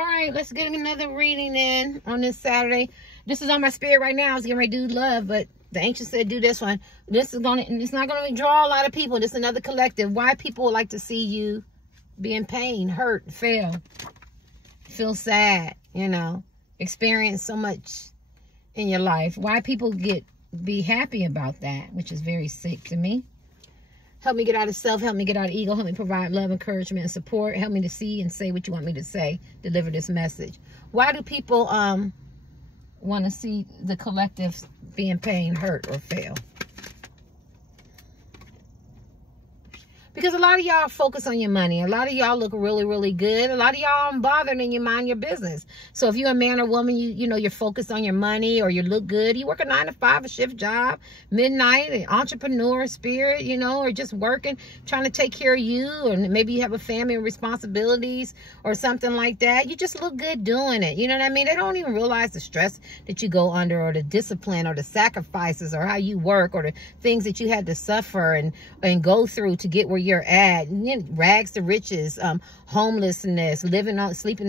All right, let's get another reading in on this Saturday. This is on my spirit right now. I was getting ready to do love, but the angel said do this one. This is it's not gonna draw a lot of people. This is another collective. Why people would like to see you be in pain, hurt, fail, feel sad, you know, experience so much in your life. Why people be happy about that, which is very sick to me. Help me get out of self. Help me get out of ego. Help me provide love, encouragement, and support. Help me to see and say what you want me to say. Deliver this message. Why do people want to see the collective be in pain, hurt, or fail? Because a lot of y'all focus on your money. A lot of y'all look really, really good. A lot of y'all unbothered and you mind your business. So if you're a man or woman, you know, you're focused on your money or you look good. You work a 9 to 5, a shift job, midnight, an entrepreneur spirit, you know, or just working, trying to take care of you. Or maybe you have a family and responsibilities or something like that. You just look good doing it. You know what I mean? They don't even realize the stress that you go under or the discipline or the sacrifices or how you work or the things that you had to suffer and go through to get where you're at. Rags to riches, homelessness, sleeping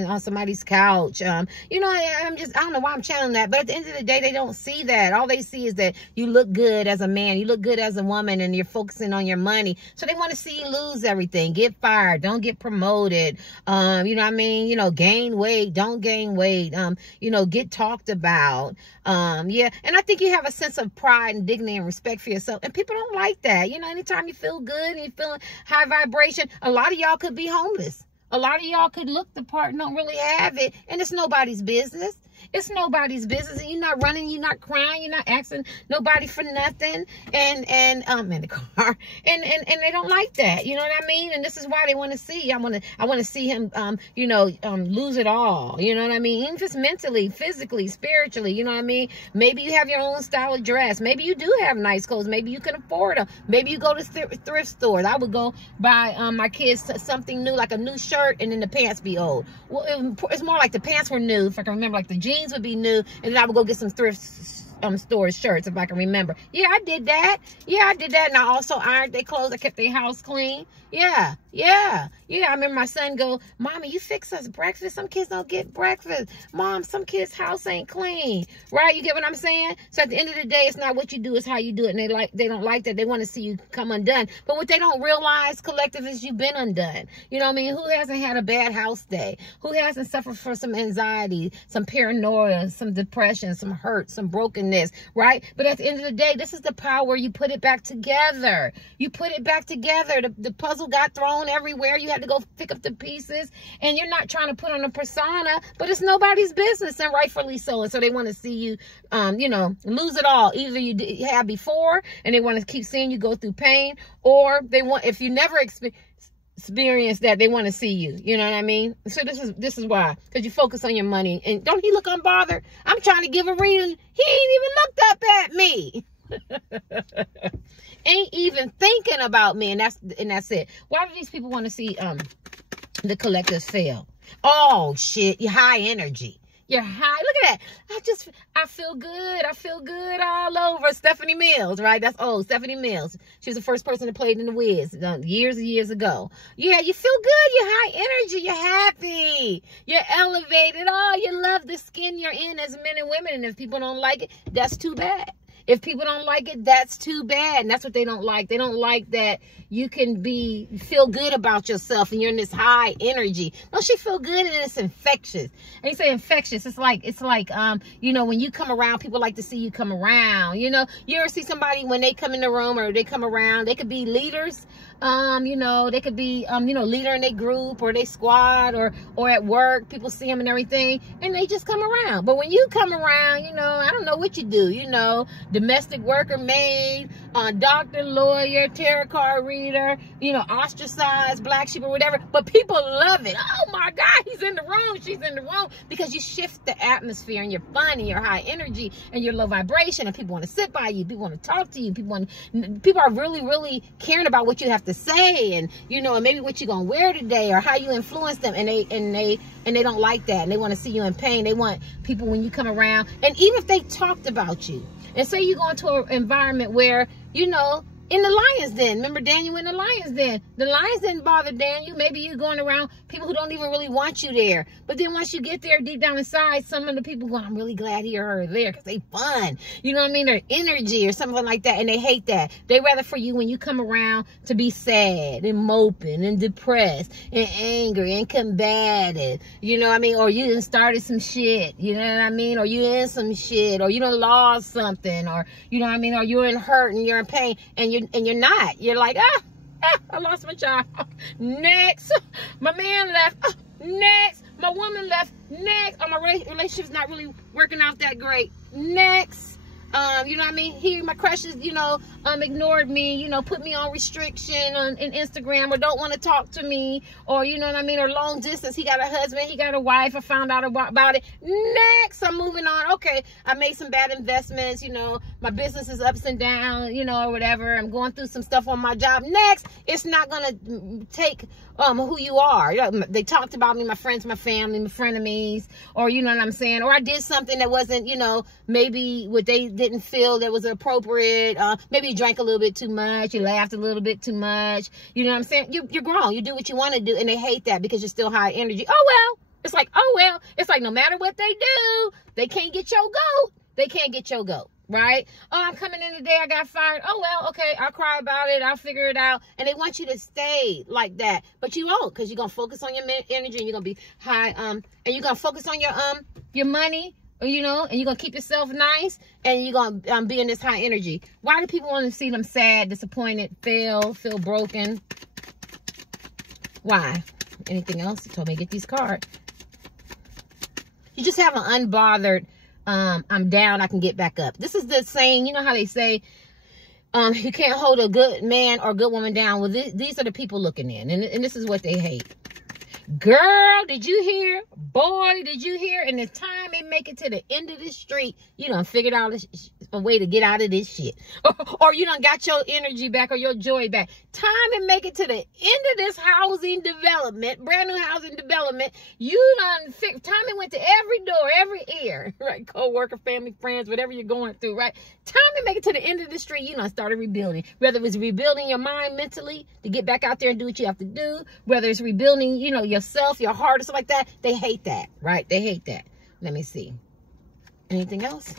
on somebody's couch. You know, I don't know why I'm channeling that, but at the end of the day, they don't see that. All they see is that you look good as a man, you look good as a woman, and you're focusing on your money. So they want to see you lose everything, get fired, don't get promoted. You know what I mean? You know, gain weight, don't gain weight. You know, get talked about. Yeah, and I think you have a sense of pride and dignity and respect for yourself, and people don't like that. You know, anytime you feel good and you're feeling high vibration, a lot of y'all could be homeless. A lot of y'all could look the part and don't really have it, and it's nobody's business. It's nobody's business, and you're not running, you're not crying, you're not asking nobody for nothing, and in the car, and they don't like that. You know what I mean? And this is why they want to see. I want to see him, you know, lose it all. You know what I mean? Even if it's mentally, physically, spiritually. You know what I mean? Maybe you have your own style of dress. Maybe you do have nice clothes. Maybe you can afford them. Maybe you go to thrift stores. I would go buy my kids something new, like a new shirt, and then the pants be old. Well, it's more like the pants were new, if I can remember, like the jeans would be new, and then I would go get some thrift store shirts, if I can remember. Yeah, I did that. Yeah, I did that. And I also ironed their clothes. I kept their house clean. Yeah. I remember my son go, Mommy, you fix us breakfast. Some kids don't get breakfast. Mom, some kids' house ain't clean. Right? You get what I'm saying? So at the end of the day, it's not what you do, it's how you do it. And they don't like that. They want to see you come undone. But what they don't realize, collective, is you've been undone. You know what I mean? Who hasn't had a bad house day? Who hasn't suffered from some anxiety, some paranoia, some depression, some hurt, some brokenness, right? But at the end of the day, this is the power where you put it back together. You put it back together. The puzzle got thrown everywhere. You had to go pick up the pieces, and you're not trying to put on a persona, but it's nobody's business, and rightfully so. And so they want to see you, you know, lose it all. Either you had before, and they want to keep seeing you go through pain, or they want, if you never experience that, they want to see you. You know what I mean? So this is why, because you focus on your money. And don't he look unbothered? I'm trying to give a reading. He ain't even looked up at me. Ain't even thinking about me, and that's it. Why do these people want to see the collectives fail? Oh shit, you're high energy. You're high. Look at that. I feel good. I feel good all over. Stephanie Mills, right? That's old. Stephanie Mills. She was the first person that played in The Wiz years and years ago. Yeah, you feel good. You're high energy. You're happy. You're elevated. Oh, you love the skin you're in as men and women. And if people don't like it, that's too bad. If people don't like it, that's too bad. And that's what they don't like. They don't like that you can feel good about yourself and you're in this high energy. Don't she feel good? And it's infectious. And you say infectious. It's like, you know, when you come around, people like to see you come around. You know, you ever see somebody when they come in the room or they come around, they could be leaders. You know, they could be, you know, leader in their group or their squad or at work. People see them and everything, and they just come around. But when you come around, you know, I don't know what you do, you know, domestic worker, maid, doctor, lawyer, tarot card reader, you know, ostracized, black sheep or whatever. But people love it. Oh my God, he's in the room, she's in the room, because you shift the atmosphere and you're fun and you're high energy and you're low vibration, and people want to sit by you, people want to talk to you, people are really, really caring about what you have to say, and you know, and maybe what you're gonna wear today or how you influence them, and they don't like that, and they want to see you in pain. They want people, when you come around, and even if they talked about you, and say you go into an environment where, you know, in the lion's den, remember Daniel in the lion's den, the lions didn't bother Daniel. Maybe you're going around People who don't even really want you there. But then once you get there, deep down inside, some of the people go, I'm really glad he or her are there because they fun. You know what I mean? Their energy or something like that. And they hate that. They rather for you when you come around to be sad and moping and depressed and angry and combative. You know what I mean? Or you done started some shit. You know what I mean? Or you in some shit. Or you done lost something. Or, you know what I mean? Or you're in hurt and you're in pain. And you're not. You're like, I lost my child. Next. My man left. Next. My woman left. Next. Oh, my relationship's not really working out that great. Next. You know what I mean? My crushes, you know, ignored me, you know, put me on restriction on Instagram, or don't want to talk to me, or, you know what I mean? Or long distance. He got a husband. He got a wife. I found out about it. Next. I'm moving on. Okay. I made some bad investments. You know, my business is ups and down, you know, or whatever. I'm going through some stuff on my job. Next. It's not going to take who you are. They talked about me, my friends, my family, my frenemies, or, you know what I'm saying? Or I did something that wasn't, you know, maybe what they didn't feel that was appropriate. Maybe you drank a little bit too much. You laughed a little bit too much. You know what I'm saying? You're grown. You do what you want to do. And they hate that because you're still high energy. Oh, well. It's like, oh, well. It's like no matter what they do, they can't get your goat. They can't get your goat. Right? Oh, I'm coming in today. I got fired. Oh, well, okay. I'll cry about it. I'll figure it out. And they want you to stay like that. But you won't, because you're going to focus on your energy and you're going to be high. And you're going to focus on your money, you know, and you're going to keep yourself nice, and you're going to be in this high energy. Why do people want to see them sad, disappointed, fail, feel broken? Why? Anything else? You told me to get these cards. You just have an unbothered, I'm down, I can get back up. This is the saying, you know how they say, you can't hold a good man or good woman down. Well, these are the people looking in, and this is what they hate. Girl, did you hear? Boy, did you hear? And the time they make it to the end of the street, you done figured out a way to get out of this shit. Or you done got your energy back or your joy back. Time and make it to the end of this housing development, brand new housing development. You done time and went to every door, every ear, right? Co-worker, family, friends, whatever you're going through, right? Time and make it to the end of the street. You done started rebuilding. Whether it was rebuilding your mind mentally to get back out there and do what you have to do, whether it's rebuilding, you know, yourself, your heart, or something like that. They hate that, right? They hate that. Let me see. Anything else?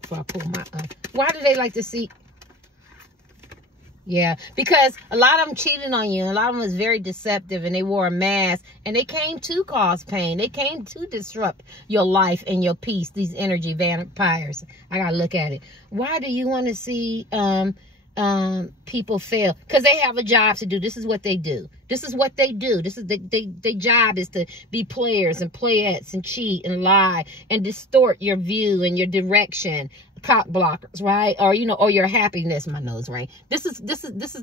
Before I pull my, why do they like to see? Yeah, because a lot of them cheated on you. A lot of them was very deceptive, and they wore a mask, and they came to cause pain. They came to disrupt your life and your peace. These energy vampires. I gotta look at it. Why do you want to see people fail? Because they have a job to do. This is what they do. This is what they do. This is their job is to be players and playettes and cheat and lie and distort your view and your direction. Cock blockers, right? Or, you know, or your happiness. My nose, right? This is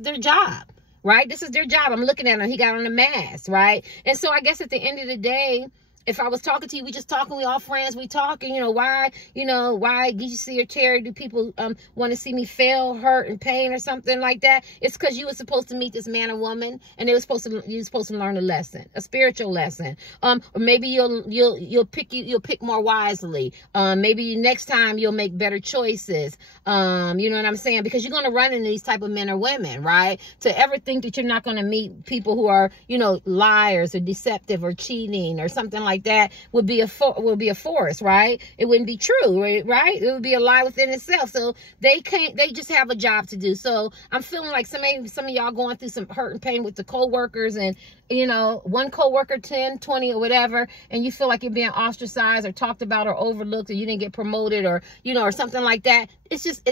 their job, right? This is their job. I'm looking at him. He got on a mask, right? And so I guess at the end of the day, if I was talking to you, we just talking, we all friends, we talking, you know, why did you see your Terry? Do people want to see me fail, hurt, and pain or something like that? It's because you were supposed to meet this man or woman, and you were supposed to learn a lesson, a spiritual lesson. Or maybe you'll pick more wisely. Maybe next time you'll make better choices. You know what I'm saying? Because you're gonna run into these type of men or women, right? To ever think that you're not gonna meet people who are, you know, liars or deceptive or cheating or something like that would be a force, right? It wouldn't be true, right? It would be a lie within itself. So they just have a job to do. So I'm feeling like some of y'all going through some hurt and pain with the co-workers, and, you know, one co-worker 10, 20 or whatever, and you feel like you're being ostracized or talked about or overlooked, or you didn't get promoted, or, you know, or something like that. It's just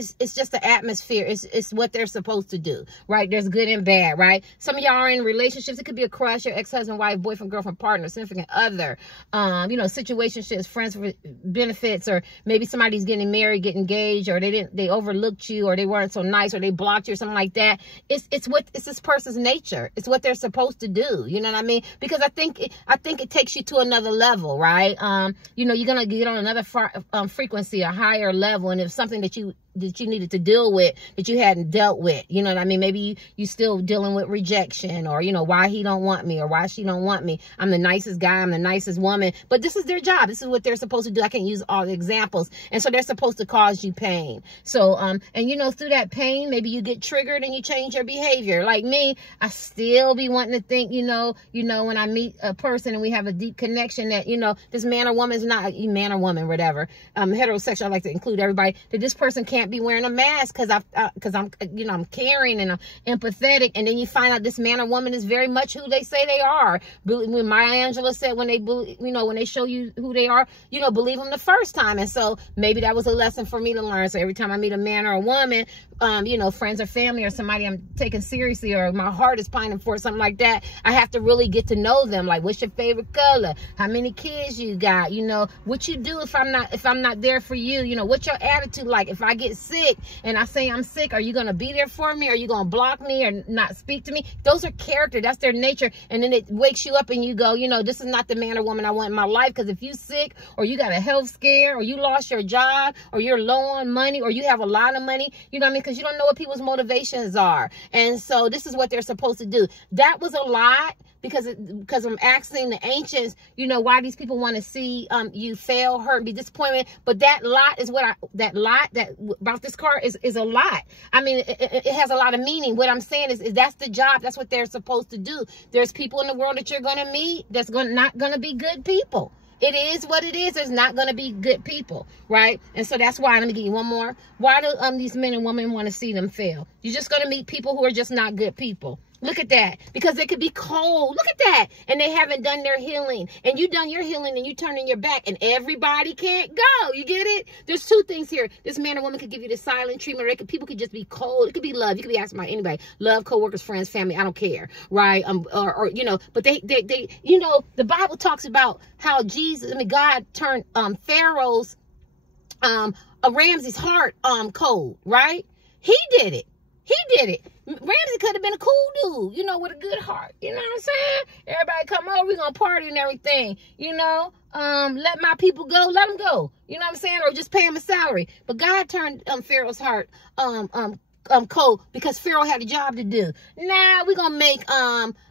the atmosphere. It's what they're supposed to do, right? There's good and bad, right? Some of y'all are in relationships. It could be a crush, your ex-husband, wife, boyfriend, girlfriend, partner, significant other, you know, situationships, friends with benefits, or maybe somebody's getting married, get engaged, or they overlooked you, or they weren't so nice, or they blocked you, or something like that. It's this person's nature. It's what they're supposed to do. You know what I mean? Because I think it takes you to another level, right? You know, you're gonna get on another frequency, a higher level, and if something that you needed to deal with that you hadn't dealt with. You know what I mean? Maybe you still dealing with rejection, or, you know, why he don't want me or why she don't want me. I'm the nicest guy. I'm the nicest woman. But this is their job. This is what they're supposed to do. I can't use all the examples. And so they're supposed to cause you pain. So, and you know, through that pain, maybe you get triggered and you change your behavior. Like me, I still be wanting to think, you know, when I meet a person and we have a deep connection that, you know, this man or woman is not man or woman, whatever. Heterosexual, I like to include everybody, that this person can't be wearing a mask because I'm, you know, I'm caring and I'm empathetic. And then you find out this man or woman is very much who they say they are. When Maya Angelou said, when they, you know, when they show you who they are, you know, believe them the first time. And so maybe that was a lesson for me to learn. So every time I meet a man or a woman, you know, friends or family or somebody I'm taking seriously, or my heart is pining for, something like that, I have to really get to know them. Like, what's your favorite color? How many kids you got? You know, what you do if I'm not there for you? You know, what's your attitude like? If I get sick and I say I'm sick, are you going to be there for me? Are you going to block me or not speak to me? Those are character. That's their nature. And then it wakes you up and you go, you know, this is not the man or woman I want in my life. Because if you sick, or you got a health scare, or you lost your job, or you're low on money, or you have a lot of money, you know what I mean? Because you don't know what people's motivations are. And so this is what they're supposed to do. That was a lot, because I'm asking the ancients, you know, why these people want to see you fail, hurt, and be disappointed. But that lot is what about this card is a lot. I mean, it has a lot of meaning. What I'm saying is that's the job. That's what they're supposed to do. There's people in the world that you're going to meet that's not going to be good people. It is what it is. There's not going to be good people, right? And so that's why, let me give you one more. Why do these men and women want to see them fail? You're just going to meet people who are just not good people. Look at that. Because they could be cold. Look at that. And they haven't done their healing. And you done your healing and you turning your back. And everybody can't go. You get it? There's two things here. This man or woman could give you the silent treatment. Or people could just be cold. It could be love. You could be asking about anybody. Love, co-workers, friends, family. I don't care. Right? Or you know, but they you know, the Bible talks about how God turned Pharaoh's Ramses' heart cold. Right? He did it. He did it. Ramsey could have been a cool dude, you know, with a good heart. You know what I'm saying? Everybody come over, we're going to party and everything. You know, let my people go, let them go. You know what I'm saying? Or just pay them a salary. But God turned Pharaoh's heart cold because Pharaoh had a job to do. Now we're going to make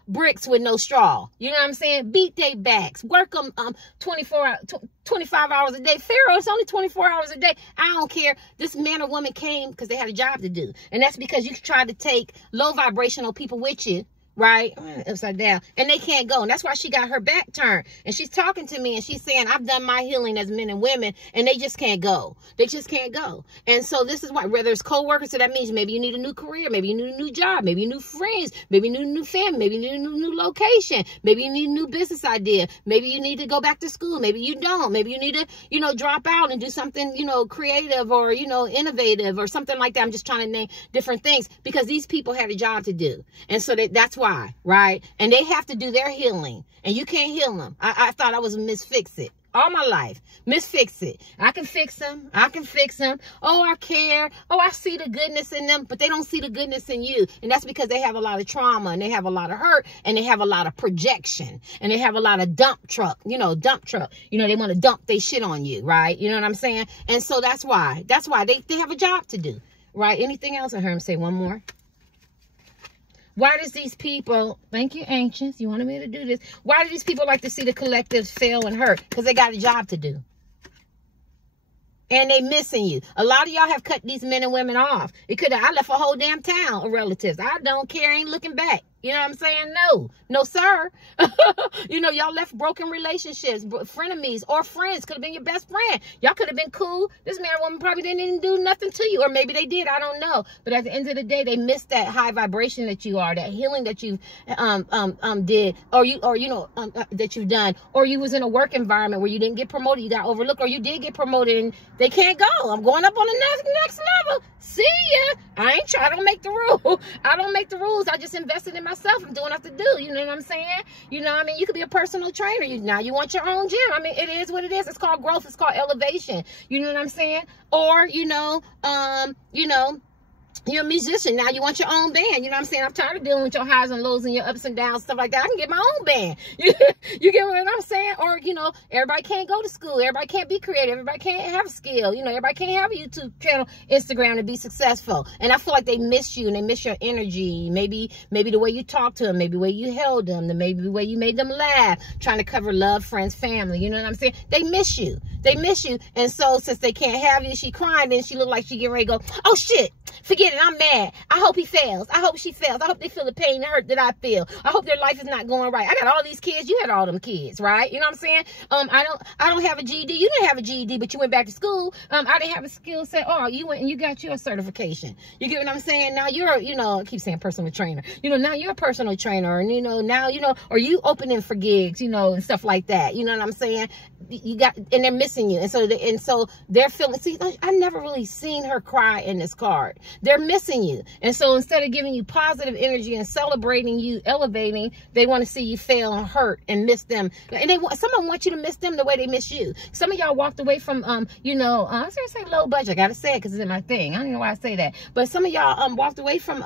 bricks with no straw. You know what I'm saying? Beat their backs. Work them 25 hours a day. Pharaoh, it's only 24 hours a day. I don't care. This man or woman came because they had a job to do. And that's because you tried to take low vibrational people with you. Right? Upside down. And they can't go. And that's why she got her back turned. And she's talking to me and she's saying, I've done my healing as men and women, and they just can't go. They just can't go. And so this is why, whether it's co-workers, so that means maybe you need a new career, maybe you need a new job, maybe you need new friends, maybe you need a new family, maybe you need a new location, maybe you need a new business idea, maybe you need to go back to school, maybe you don't, maybe you need to, you know, drop out and do something, you know, creative or, you know, innovative or something like that. I'm just trying to name different things because these people had a job to do. And so that's why. Right? And they have to do their healing. And you can't heal them. I thought I was Miss Fix-It all my life. Miss Fix-It. I can fix them. I can fix them. Oh, I care. Oh, I see the goodness in them. But they don't see the goodness in you. And that's because they have a lot of trauma. And they have a lot of hurt. And they have a lot of projection. And they have a lot of dump truck. You know, they want to dump their shit on you. Right? You know what I'm saying? And so that's why. That's why they have a job to do. Right? Anything else? I heard him say one more. Why does these people, thank you, ancients, you wanted me to do this. Why do these people like to see the collectives fail and hurt? Because they got a job to do. And they missing you. A lot of y'all have cut these men and women off. I left a whole damn town of relatives. I don't care, ain't looking back. You know what I'm saying? No, sir. You know, y'all left broken relationships, frenemies, or friends. Could have been your best friend. Y'all could have been cool. This man or woman probably didn't even do nothing to you. Or maybe they did. I don't know. But at the end of the day, they missed that high vibration that you are, that healing that you did, that you've done. Or you was in a work environment where you didn't get promoted, you got overlooked, or you did get promoted and they can't go. I'm going up on the next level. See ya. I don't make the rule. I don't make the rules. I just invested in myself. I'm doing what I have to do. You know what I'm saying? You know what I mean? You could be a personal trainer. Now you want your own gym. I mean, it is what it is. It's called growth. It's called elevation. You know what I'm saying? Or, You're a musician. Now you want your own band. You know what I'm saying? I'm tired of dealing with your highs and lows and your ups and downs, stuff like that. I can get my own band. You get what I'm saying? Or, you know, everybody can't go to school. Everybody can't be creative. Everybody can't have a skill. You know, everybody can't have a YouTube channel, Instagram, to be successful. And I feel like they miss you and they miss your energy. Maybe the way you talk to them, maybe the way you held them, maybe the way you made them laugh, trying to cover love, friends, family. You know what I'm saying? They miss you. They miss you. And so since they can't have you, she crying, then she look like she getting ready to go, oh shit, forget it, I'm mad. I hope he fails. I hope she fails. I hope they feel the pain and hurt that I feel. I hope their life is not going right. I got all these kids. You had all them kids, right? You know what I'm saying? I don't have a GED. You didn't have a GED, but you went back to school. I didn't have a skill set. Oh, you went and you got your certification. You get what I'm saying? Now you're, you know, I keep saying personal trainer. You know, now you're a personal trainer, and you know, now, you know, or you opening for gigs, you know, and stuff like that. You know what I'm saying? You got, and they're missing you. And so they're feeling, see, I never really seen her cry in this card. They're missing you. And so instead of giving you positive energy and celebrating you, elevating, they want to see you fail and hurt and miss them. And some of them want you to miss them the way they miss you. Some of y'all walked away from, you know, I'm going to say low budget. I got to say it because it's in my thing. I don't know why I say that. But some of y'all walked away from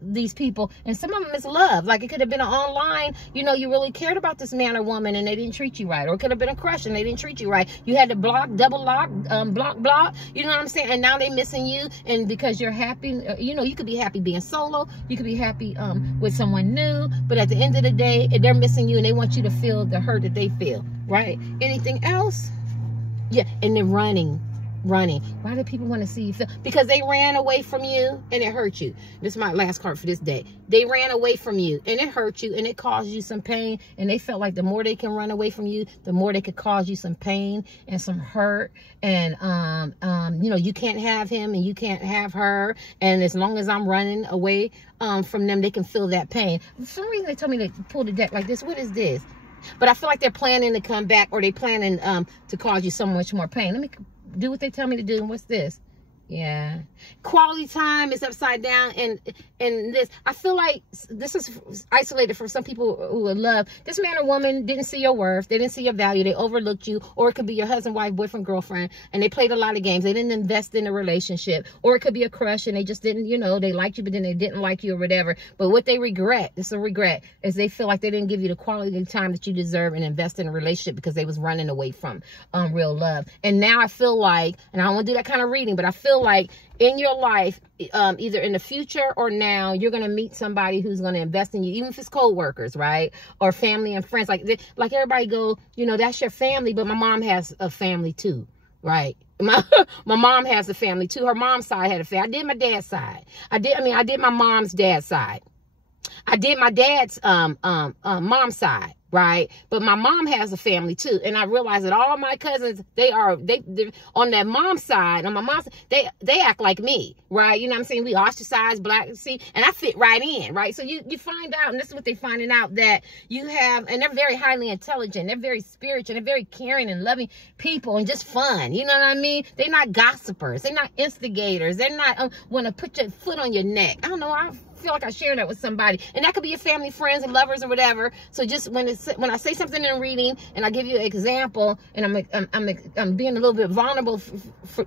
these people, and some of them is love. Like it could have been an online, you know, you really cared about this man or woman and they didn't treat you right. Or it could have been a crush and they didn't treat you right. You had to block, double lock, block. You know what I'm saying? And now they missing you. And because you're happy, you know, you could be happy being solo. You could be happy with someone new. But at the end of the day, they're missing you and they want you to feel the hurt that they feel, right? Anything else? Yeah, and then running. Why do people want to see you fail? Because they ran away from you and it hurt you. This is my last card for this day. They ran away from you and it hurt you and it caused you some pain, and they felt like the more they can run away from you, the more they could cause you some pain and some hurt. And you know, you can't have him and you can't have her, and as long as I'm running away from them, they can feel that pain. For some reason they told me to pull the deck like this. What is this? But I feel like they're planning to come back, or they planning to cause you so much more pain. Let me do what they tell me to do. And what's this? Yeah, quality time is upside down, and this, I feel like this is isolated from some people who would love. This man or woman didn't see your worth, they didn't see your value, they overlooked you. Or it could be your husband, wife, boyfriend, girlfriend, and they played a lot of games. They didn't invest in a relationship. Or it could be a crush and they just didn't, you know, they liked you but then they didn't like you or whatever. But what they regret, this is a regret, is they feel like they didn't give you the quality time that you deserve and invest in a relationship because they was running away from real love. And now I feel like, and I don't want to do that kind of reading, but I feel like in your life, either in the future or now, you're going to meet somebody who's going to invest in you, even if it's co-workers, right? Or family and friends. Like everybody go, you know, that's your family, but my mom has a family too, right? My mom has a family too. Her mom's side had a family. I did my dad's side. I did my mom's dad's side. I did my dad's mom's side, right? But my mom has a family too, and I realized that all my cousins, they're on that mom's side, on my mom's side, they act like me, right? You know what I'm saying? We ostracized, black, see, and I fit right in, right? So you find out, and this is what they're finding out, that you have, and they're very highly intelligent, they're very spiritual, they're very caring and loving people, and just fun. You know what I mean? They're not gossipers, they're not instigators, they're not want to put your foot on your neck. I don't know, I feel like I share that with somebody, and that could be your family, friends, and lovers, or whatever. So just when I say something in a reading and I give you an example, and I'm being a little bit vulnerable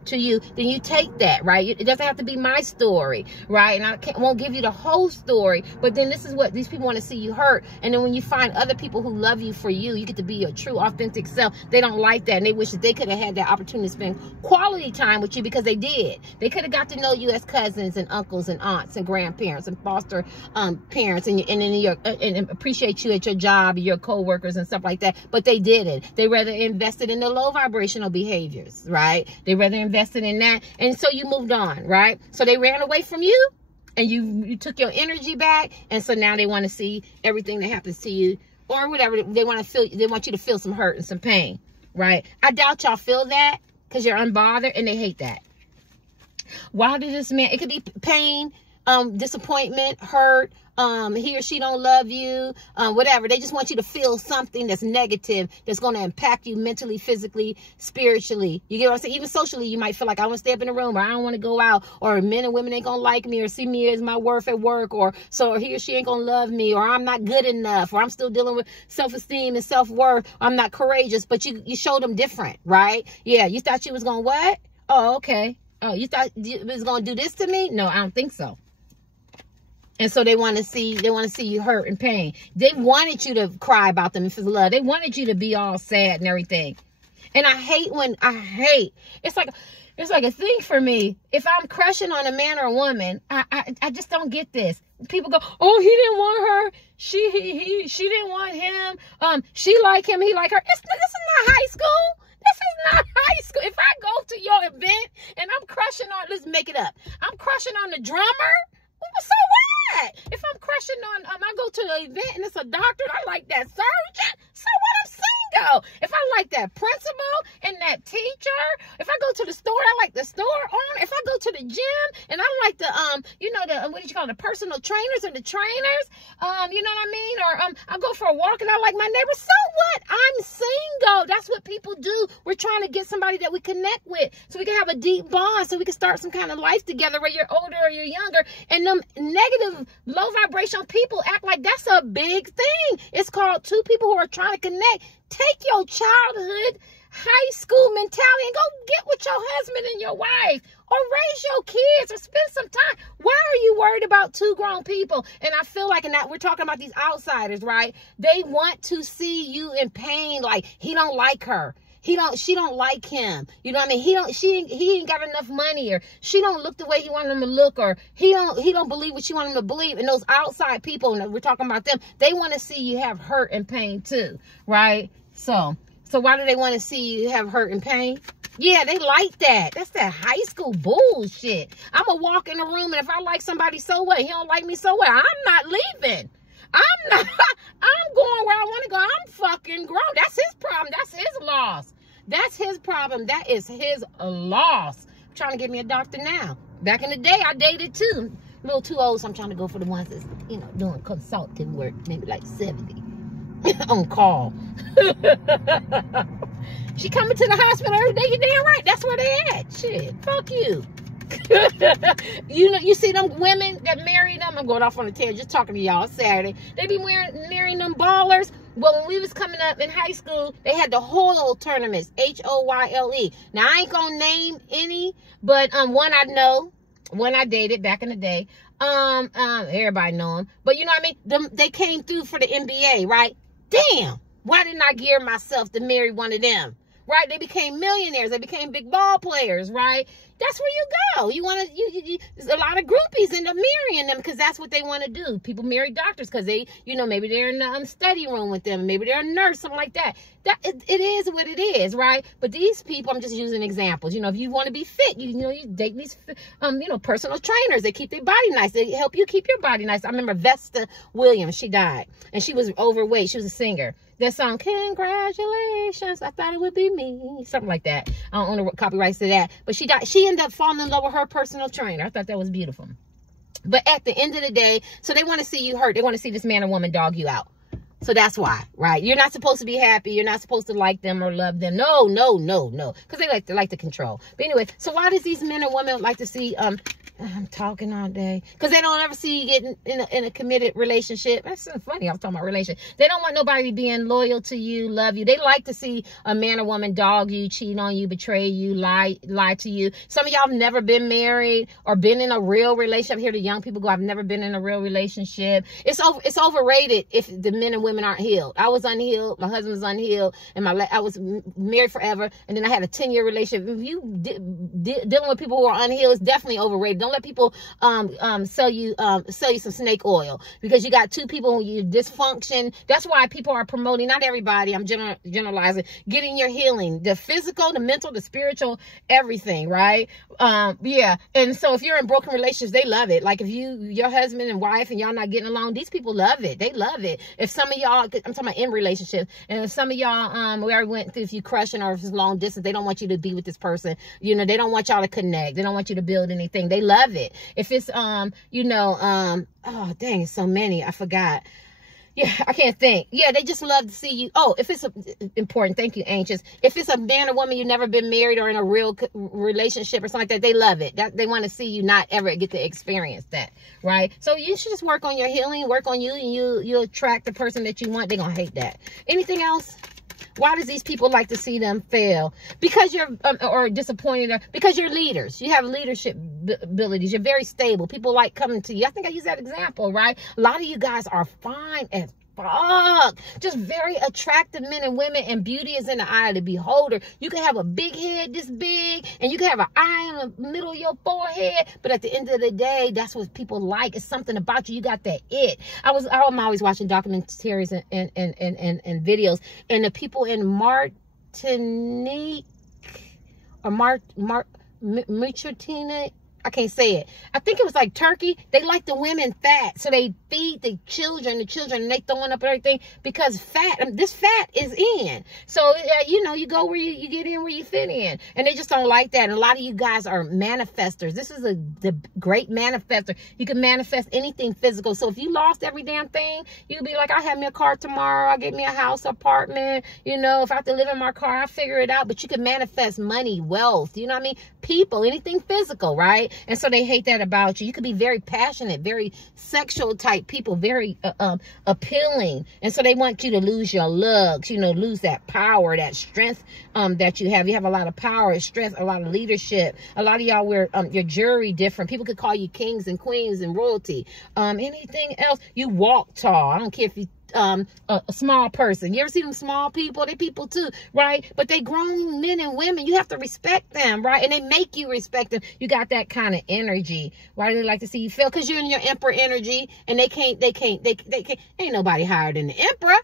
to you, then you take that, right? It doesn't have to be my story, right? And I won't give you the whole story, but then this is what these people want to see you hurt. And then when you find other people who love you for you, you get to be your true, authentic self. They don't like that, and they wish that they could have had that opportunity to spend quality time with you, because they did. They could have got to know you as cousins and uncles and aunts and grandparents and foster parents, and appreciate you at your job, your co-workers and stuff like that. But they didn't. They rather invested in the low vibrational behaviors, right? They rather invested in that, and so you moved on, right? So they ran away from you, and you took your energy back, and so now they want to see everything that happens to you, or whatever they want to feel. They want you to feel some hurt and some pain, right? I doubt y'all feel that, because you're unbothered, and they hate that. Why did this man? It could be pain, disappointment, hurt, he or she don't love you, whatever. They just want you to feel something that's negative, that's going to impact you mentally, physically, spiritually. You get what I'm saying? Even socially, you might feel like I want to stay up in the room, or I don't want to go out, or men and women ain't going to like me, or see me as my worth at work, or he or she ain't going to love me, or I'm not good enough, or I'm still dealing with self-esteem and self-worth. I'm not courageous. But you showed them different, right? Yeah, you thought you was going, what? Oh, okay. Oh, you thought it was going to do this to me? No, I don't think so. And so they want to see you hurt and pain. They wanted you to cry about them if it's love. They wanted you to be all sad and everything. And I hate, it's like a thing for me. If I'm crushing on a man or a woman, I just don't get this. People go, oh, he didn't want her. She didn't want him. She liked him. He liked her. This is not high school. This is not high school. If I go to your event and I'm crushing on, let's make it up. I'm crushing on the drummer. So what? If I'm crushing on, I go to the event and it's a doctor and I like that surgeon, so what? I'm single. If I like that principal and that teacher, if I go to the store, I like the store owner. If I go to the gym and I like the, what do you call it, the personal trainers and the trainers, you know what I mean? Or I go for a walk and I like my neighbor, so what? I'm single. That's what people do. We're trying to get somebody that we connect with so we can have a deep bond, so we can start some kind of life together, whether you're older or you're younger. And them negative, low vibration people act like that's a big thing. It's called two people who are trying to connect. Take your childhood, high school mentality and go get with your husband and your wife, or raise your kids, or spend some time. Why are you worried about two grown people? And I feel like, and that we're talking about these outsiders, right? They want to see you in pain. Like, he don't like her. She don't like him. You know what I mean? He ain't got enough money, or she don't look the way he wanted him to look, or he don't believe what she wanted him to believe. And those outside people, and we're talking about them, they want to see you have hurt and pain too, right? So why do they want to see you have hurt and pain? Yeah, they like that. That's that high school bullshit. I'm going to walk in the room, and if I like somebody, so what? He don't like me, so what? I'm not leaving. I'm going where I want to go. I'm fucking grown. That's his problem. That's his loss. That's his problem. That is his loss. I'm trying to get me a doctor now. Back in the day, I dated too. A little too old, so I'm trying to go for the ones that's, doing consulting work, maybe like 70. On call. She coming to the hospital every day. You damn right. That's where they at. Shit. Fuck you. You see them women that marry them. I'm going off on a tangent, just talking to y'all Saturday. They be marrying them ballers. Well, when we was coming up in high school, they had the Hoyle tournaments, Hoyle. Now I ain't gonna name any, but one I know, one I dated back in the day. Everybody know them, but you know what I mean. They came through for the NBA, right? Damn, why didn't I gear myself to marry one of them? Right? They became millionaires. They became big ball players, right? That's where you go. You want to, there's a lot of groupies end up marrying them because that's what they want to do. People marry doctors because they, maybe they're in the study room with them. Maybe they're a nurse, something like that. It is what it is, right? But these people, I'm just using examples. If you want to be fit, you date these, personal trainers. They keep their body nice. They help you keep your body nice. I remember Vesta Williams, she died. And she was overweight. She was a singer. That song, congratulations, I thought it would be me. Something like that. I don't own the copyrights to that. But she died. She ended up falling in love with her personal trainer. I thought that was beautiful. But at the end of the day, so they want to see you hurt. They want to see this man or woman dog you out. So that's why, right? You're not supposed to be happy. You're not supposed to like them or love them. No. Because they like to control. But anyway, so why does these men or women like to see, I'm talking all day, because they don't ever see you getting in a committed relationship. That's so funny. I was talking about relationship. They don't want nobody being loyal to you, love you. They like to see a man or woman dog you, cheat on you, betray you, lie to you. Some of y'all have never been married or been in a real relationship. Here the young people go, I've never been in a real relationship. It's overrated if the men and women aren't healed. I was unhealed. My husband was unhealed, and I was married forever, and then I had a 10-year relationship. If you dealing with people who are unhealed, it's definitely overrated. Don't let people sell you some snake oil because you got two people who you dysfunction. That's why people are promoting, not everybody, I'm generalizing, getting your healing, the physical, the mental, the spiritual, everything, right? Yeah. And so if you're in broken relationships, they love it. Like if your husband and wife and y'all not getting along, these people love it. They love it. If some of y'all, I'm talking about in relationships, and if some of y'all we already went through, if you crushing or if it's long distance, they don't want you to be with this person. They don't want y'all to connect. They don't want you to build anything. They love it. If it's oh dang, so many, I forgot. Yeah, I can't think. Yeah, they just love to see you. Oh, if it's important, thank you, Anxious. If it's a man or woman you've never been married or in a real relationship or something like that, they love it. They want to see you not ever get to experience that, right? So you should just work on your healing, work on you, and you'll attract the person that you want. They're gonna hate that. Anything else? Why does these people like to see them fail? Because you're, or disappointed, because you're leaders. You have leadership abilities. You're very stable. People like coming to you. I think I use that example, right? A lot of you guys are fine as fuck. Just very attractive men and women, and beauty is in the eye of the beholder. You can have a big head this big, and you can have an eye in the middle of your forehead, but at the end of the day, that's what people like. It's something about you. You got that it. I'm always watching documentaries and videos, and the people in Martinique or Martinique, I can't say it. I think it was like Turkey. They like the women fat. So they feed the children, and they throwing up everything because this fat is in. So, you know, you go where you get in where you fit in. And they just don't like that. And a lot of you guys are manifestors. This is the great manifester. You can manifest anything physical. So if you lost every damn thing, you could be like, I have me a car tomorrow. I'll get me a house, apartment. You know, if I have to live in my car, I'll figure it out. But you can manifest money, wealth. You know what I mean? People, anything physical, right? And so they hate that about you. You could be very passionate, very sexual type people, very appealing. And so they want you to lose your looks, you know, lose that power, that strength that you have. You have a lot of power, strength, a lot of leadership. A lot of y'all wear your jewelry different. People could call you kings and queens and royalty. Anything else, you walk tall. I don't care if you a small person. You ever see them small people? They people too, right? But they grown men and women. You have to respect them, right? And they make you respect them. You got that kind of energy. Why do they like to see you fail? Because you're in your emperor energy, and they can't. Ain't nobody higher than the emperor.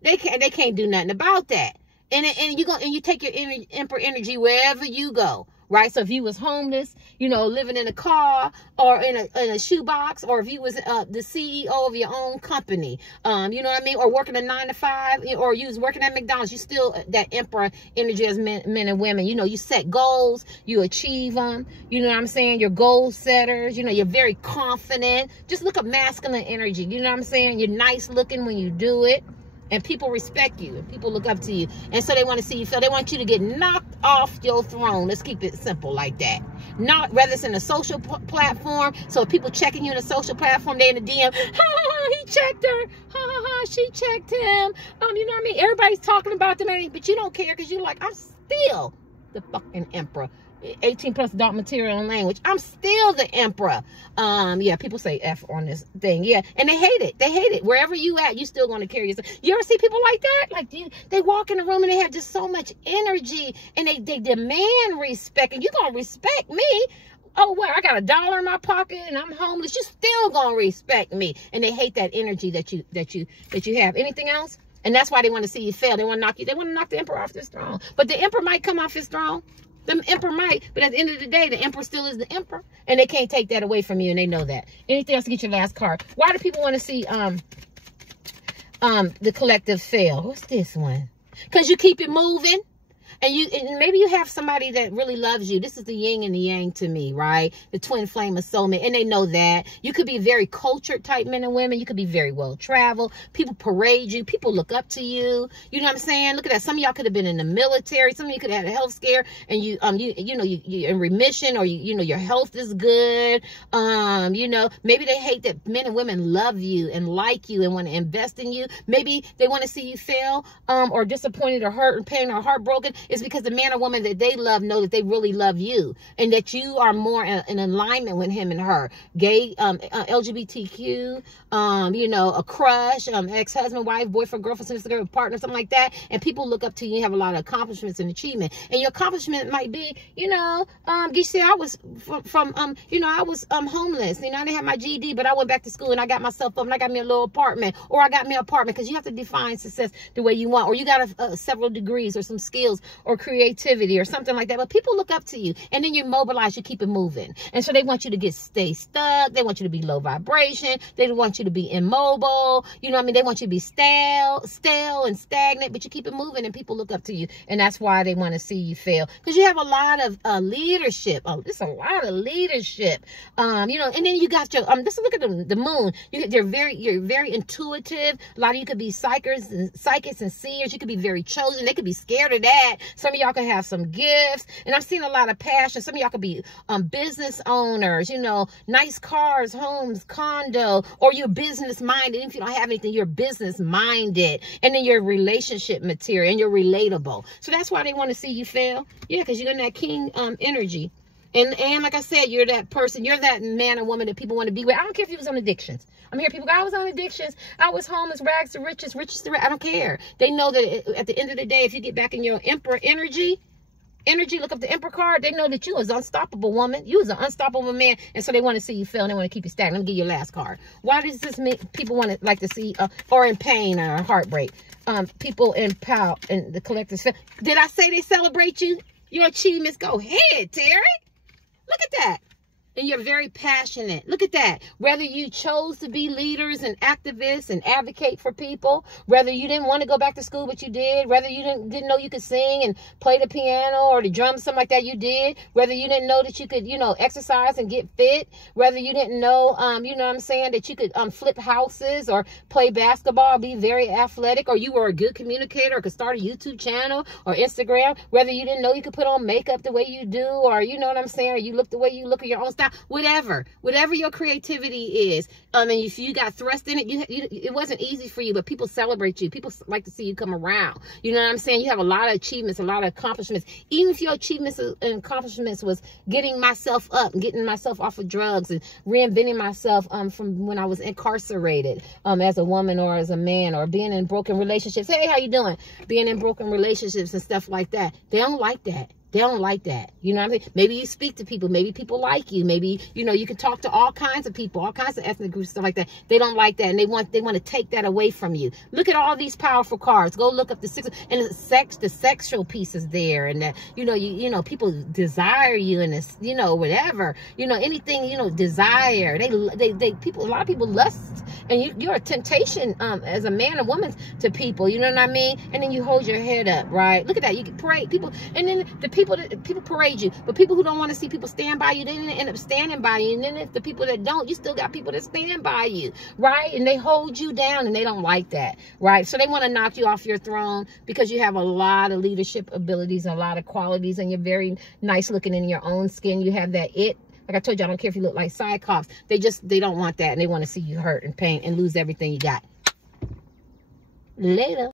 They can't do nothing about that. And you take your emperor energy wherever you go. Right? So if you was homeless, you know, living in a car or in a shoebox, or if you was the CEO of your own company, you know what I mean? Or working a 9-to-5, or you was working at McDonald's, you still that emperor energy as men and women. You know, you set goals, you achieve them. You know what I'm saying? You're goal setters. You know, you're very confident. Just look at masculine energy. You know what I'm saying? You're nice looking when you do it. And people respect you, and people look up to you. And so they want to see you fail. They want you to get knocked off your throne. Let's keep it simple like that. Not whether it's in a social platform. So if people checking you in a social platform, they in the DM, he checked her. She checked him. You know what I mean? Everybody's talking about them, but you don't care because you're like, I'm still the fucking emperor. 18+ adult material and language. I'm still the emperor. Yeah, people say F on this thing. Yeah, and they hate it. They hate it. Wherever you at, you still going to carry yourself. You ever see people like that? Like they walk in the room and they have just so much energy, and they demand respect, and you gonna respect me. Oh, well, I got $1 in my pocket and I'm homeless. You still gonna respect me. And they hate that energy that you have. Anything else? And that's why they want to see you fail. They want to knock you. They want to knock the emperor off his throne. But the emperor might come off his throne. The emperor might, but at the end of the day, the emperor still is the emperor, and they can't take that away from you, and they know that. Anything else to get your last card? Why do people want to see the collective fail? What's this one? Because you keep it moving. And maybe you have somebody that really loves you. This is the yin and the yang to me, right? The twin flame of soulmate. And they know that. You could be very cultured type men and women. You could be very well traveled. People parade you. People look up to you. You know what I'm saying? Look at that. Some of y'all could have been in the military. Some of you could have had a health scare, and you're in remission, or you know your health is good. You know, maybe they hate that men and women love you and like you and want to invest in you. Maybe they want to see you fail, or disappointed or hurt or pain or heartbroken. It's because the man or woman that they love know that they really love you, and that you are more in alignment with him and her. Gay, LGBTQ, you know, a crush, ex-husband, wife, boyfriend, girlfriend, sister, partner, something like that. And people look up to you and have a lot of accomplishments and achievement. And your accomplishment might be, you know, you see, I was you know, I was homeless. You know, I didn't have my GED, but I went back to school and I got myself up and I got me a little apartment, or I got me an apartment, because you have to define success the way you want, or you got several degrees or some skills or creativity or something like that. But people look up to you, and then you mobilize, you keep it moving. And so they want you to stay stuck. They want you to be low vibration. They want you to be immobile. You know what I mean? They want you to be stale and stagnant, but you keep it moving, and people look up to you. And that's why they want to see you fail, because you have a lot of leadership. Oh, there's a lot of leadership. You know, and then you got your just look at the moon. You're very intuitive. A lot of you could be psychics and seers. You could be very chosen. They could be scared of that. Some of y'all can have some gifts, and I've seen a lot of passion. Some of y'all could be business owners, you know, nice cars, homes, condo, or you're business minded. Even if you don't have anything, you're business minded, and then you're relationship material, and you're relatable. So that's why they want to see you fail. Yeah, because you're in that king energy. And like I said, you're that person, you're that man or woman that people want to be with. I don't care if you was on addictions. I'm here, people go, I was on addictions. I was homeless, rags to riches, riches to rags. I don't care. They know that at the end of the day, if you get back in your emperor energy, look up the emperor card, they know that you was an unstoppable woman. You was an unstoppable man. And so they want to see you fail, and they want to keep you stagnant. Let me give you your last card. Why does this mean people want to like to see, or in pain or heartbreak? People in power and the collectors. Did I say they celebrate you? Your achievements? Go ahead, Terry. Look at that. And you're very passionate. Look at that. Whether you chose to be leaders and activists and advocate for people, whether you didn't want to go back to school, but you did, whether you didn't know you could sing and play the piano or the drums, something like that, you did, whether you didn't know that you could, you know, exercise and get fit, whether you didn't know, you know what I'm saying, that you could flip houses or play basketball, be very athletic, or you were a good communicator or could start a YouTube channel or Instagram, whether you didn't know you could put on makeup the way you do, or you know what I'm saying, or you look the way you look at your own style. Whatever your creativity is, and if you got thrust in it, it wasn't easy for you, but people celebrate you. People like to see you come around. You know what I'm saying? You have a lot of achievements, a lot of accomplishments. Even if your achievements and accomplishments was getting myself up, getting myself off of drugs, and reinventing myself from when I was incarcerated, as a woman or as a man, or being in broken relationships. Hey, how you doing? Being in broken relationships and stuff like that. They don't like that. They don't like that. You know what I mean? Maybe you speak to people. Maybe people like you. Maybe, you know, you can talk to all kinds of people, all kinds of ethnic groups, stuff like that. They don't like that, and they want to take that away from you. Look at all these powerful cards. Go look up the six, and the sexual pieces there, and the, you know, people desire you, and this, you know, whatever, you know, anything, you know, desire. A lot of people lust, and you're a temptation as a man or woman to people. You know what I mean? And then you hold your head up, right? Look at that. You can parade people, and then the people parade you, but people who don't want to see people stand by you, they end up standing by you. And then if the people that don't, you still got people that stand by you, right? And they hold you down, and they don't like that, right? So they want to knock you off your throne because you have a lot of leadership abilities and a lot of qualities, and you're very nice looking in your own skin. You have that it. Like I told you, I don't care if you look like Cyclops. They don't want that, and they want to see you hurt and pain and lose everything you got. Later.